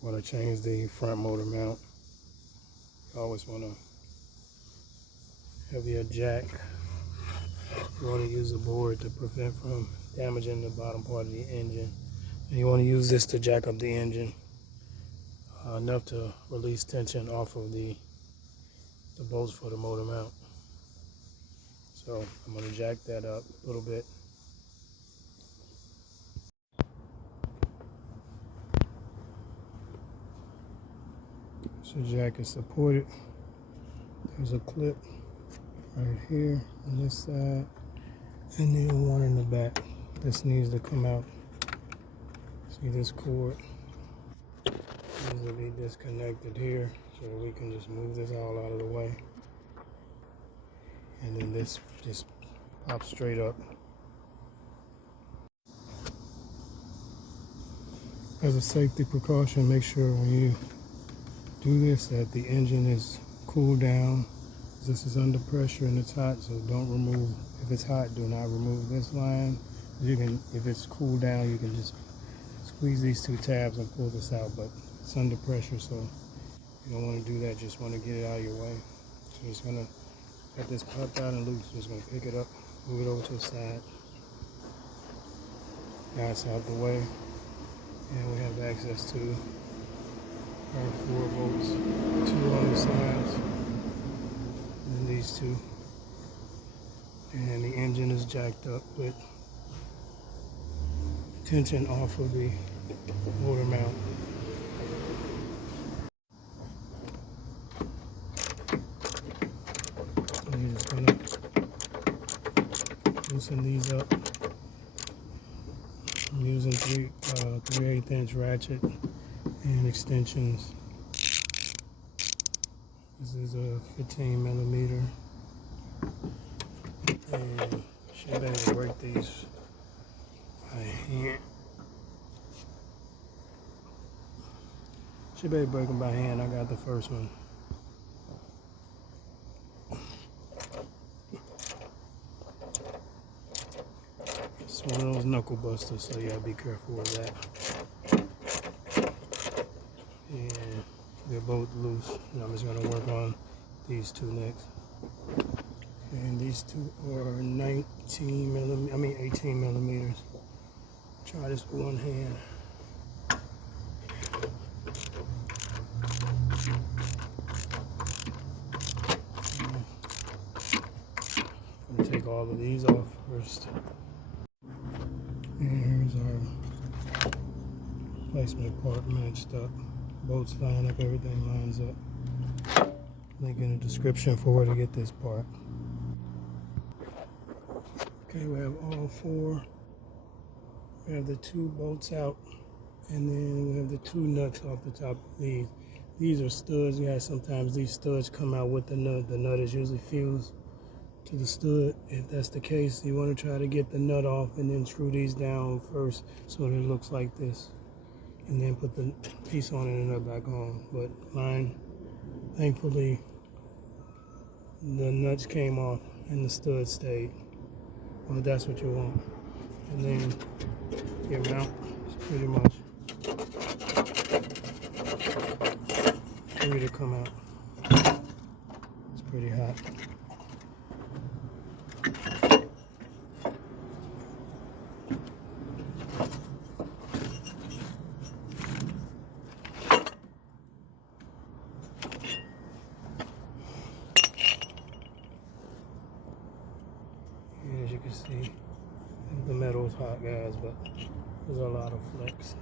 Want to change the front motor mount. You always want to have your jack. You want to use a board to prevent from damaging the bottom part of the engine. And you want to use this to jack up the engine enough to release tension off of the bolts for the motor mount. So I'm going to jack that up a little bit. So jack is supported. There's a clip right here on this side, and then one in the back. This needs to come out. See this cord needs to be disconnected here so that we can just move this all out of the way. And then this just pops straight up. As a safety precaution, make sure when you do this that the engine is cooled down. This is under pressure and it's hot, so don't remove. If it's hot, do not remove this line. You can, if it's cooled down, you can just squeeze these two tabs and pull this out, but it's under pressure, so you don't want to do that. Just want to get it out of your way. So just gonna get this popped out and loose. Just gonna pick it up, move it over to the side. Now it's out the way, and we have access to our 4 bolts, 2 on the sides, and then these 2. And the engine is jacked up with tension off of the motor mount. So you're just gonna loosen these up. I'm using 3/8 inch ratchet and extensions. This is a 15 millimeter, and should be able to break these by hand. Should be able to break them by hand. I got the first one. It's one of those knuckle busters, so you gotta be careful with that. And they're both loose. And I'm just gonna work on these 2 next. And these 2 are 18 millimeters. Try this with one hand. I'm gonna take all of these off first. And here's our placement part matched up. Bolts line up, everything lines up. Link in the description for where to get this part. Okay, we have all 4. We have the 2 bolts out, and then we have the 2 nuts off the top of these. These are studs. Yeah, sometimes these studs come out with the nut. The nut is usually fused to the stud. If that's the case, you want to try to get the nut off and then screw these down first so that it looks like this. And then put the piece on it and the nut back on. But mine, thankfully, the nuts came off and the stud stayed. Well, that's what you want. And then your mount is pretty much ready to come out. It's pretty hot. And as you can see, the metal is hot, guys, but there's a lot of flex.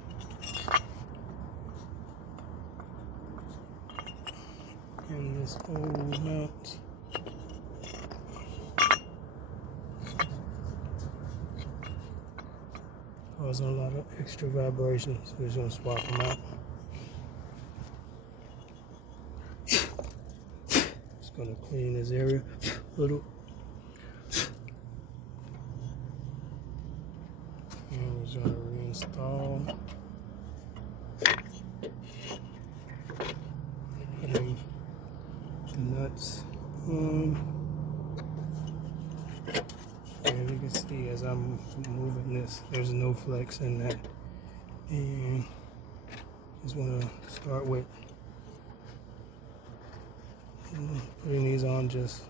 And this old mount causing a lot of extra vibrations. We're just gonna swap them out. Just gonna clean this area a little. And we're just gonna reinstall. Putting the nuts on. And you can see as I'm moving this, there's no flex in that. And Just want to start with putting these on just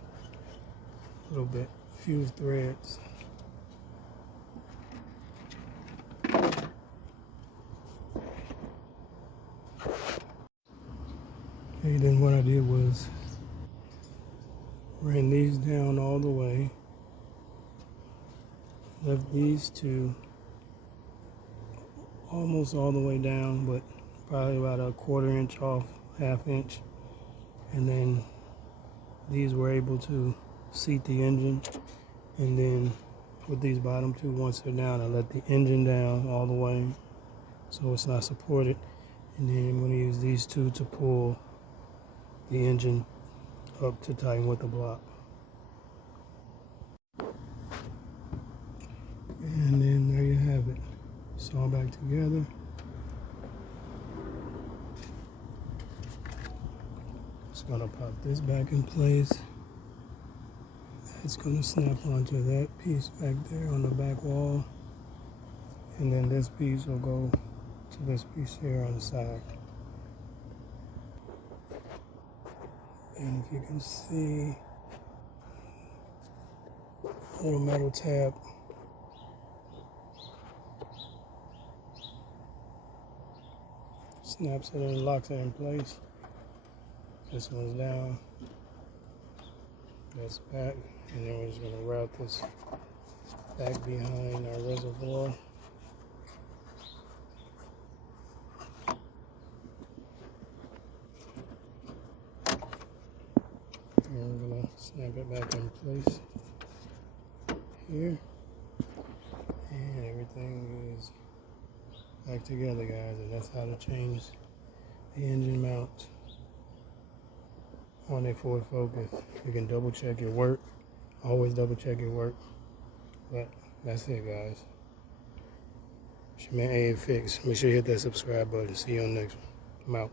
a little bit, few threads. Okay, then what I did was ran these down all the way, left these two almost all the way down, but probably about a 1/4 inch off, 1/2 inch, and then these were able to seat the engine. And then with these bottom two, once they're down, I let the engine down all the way so it's not supported, and then I'm going to use these two to pull the engine up to tighten with the block. And then there you have it. It's all back together. Just gonna pop this back in place. That's gonna snap onto that piece back there on the back wall. And then this piece will go to this piece here on the side. And if you can see, a little metal tab. Snaps it and locks it in place. This one's down. That's back. And then we're just gonna route this back behind our reservoir. And we're gonna snap it back in place here. And everything is back together, guys, and that's how to change the engine mount on a Ford Focus. You can double check your work, always double check your work. But that's it, guys. It's your man A Fix. Make sure you hit that subscribe button. See you on the next one. I'm out.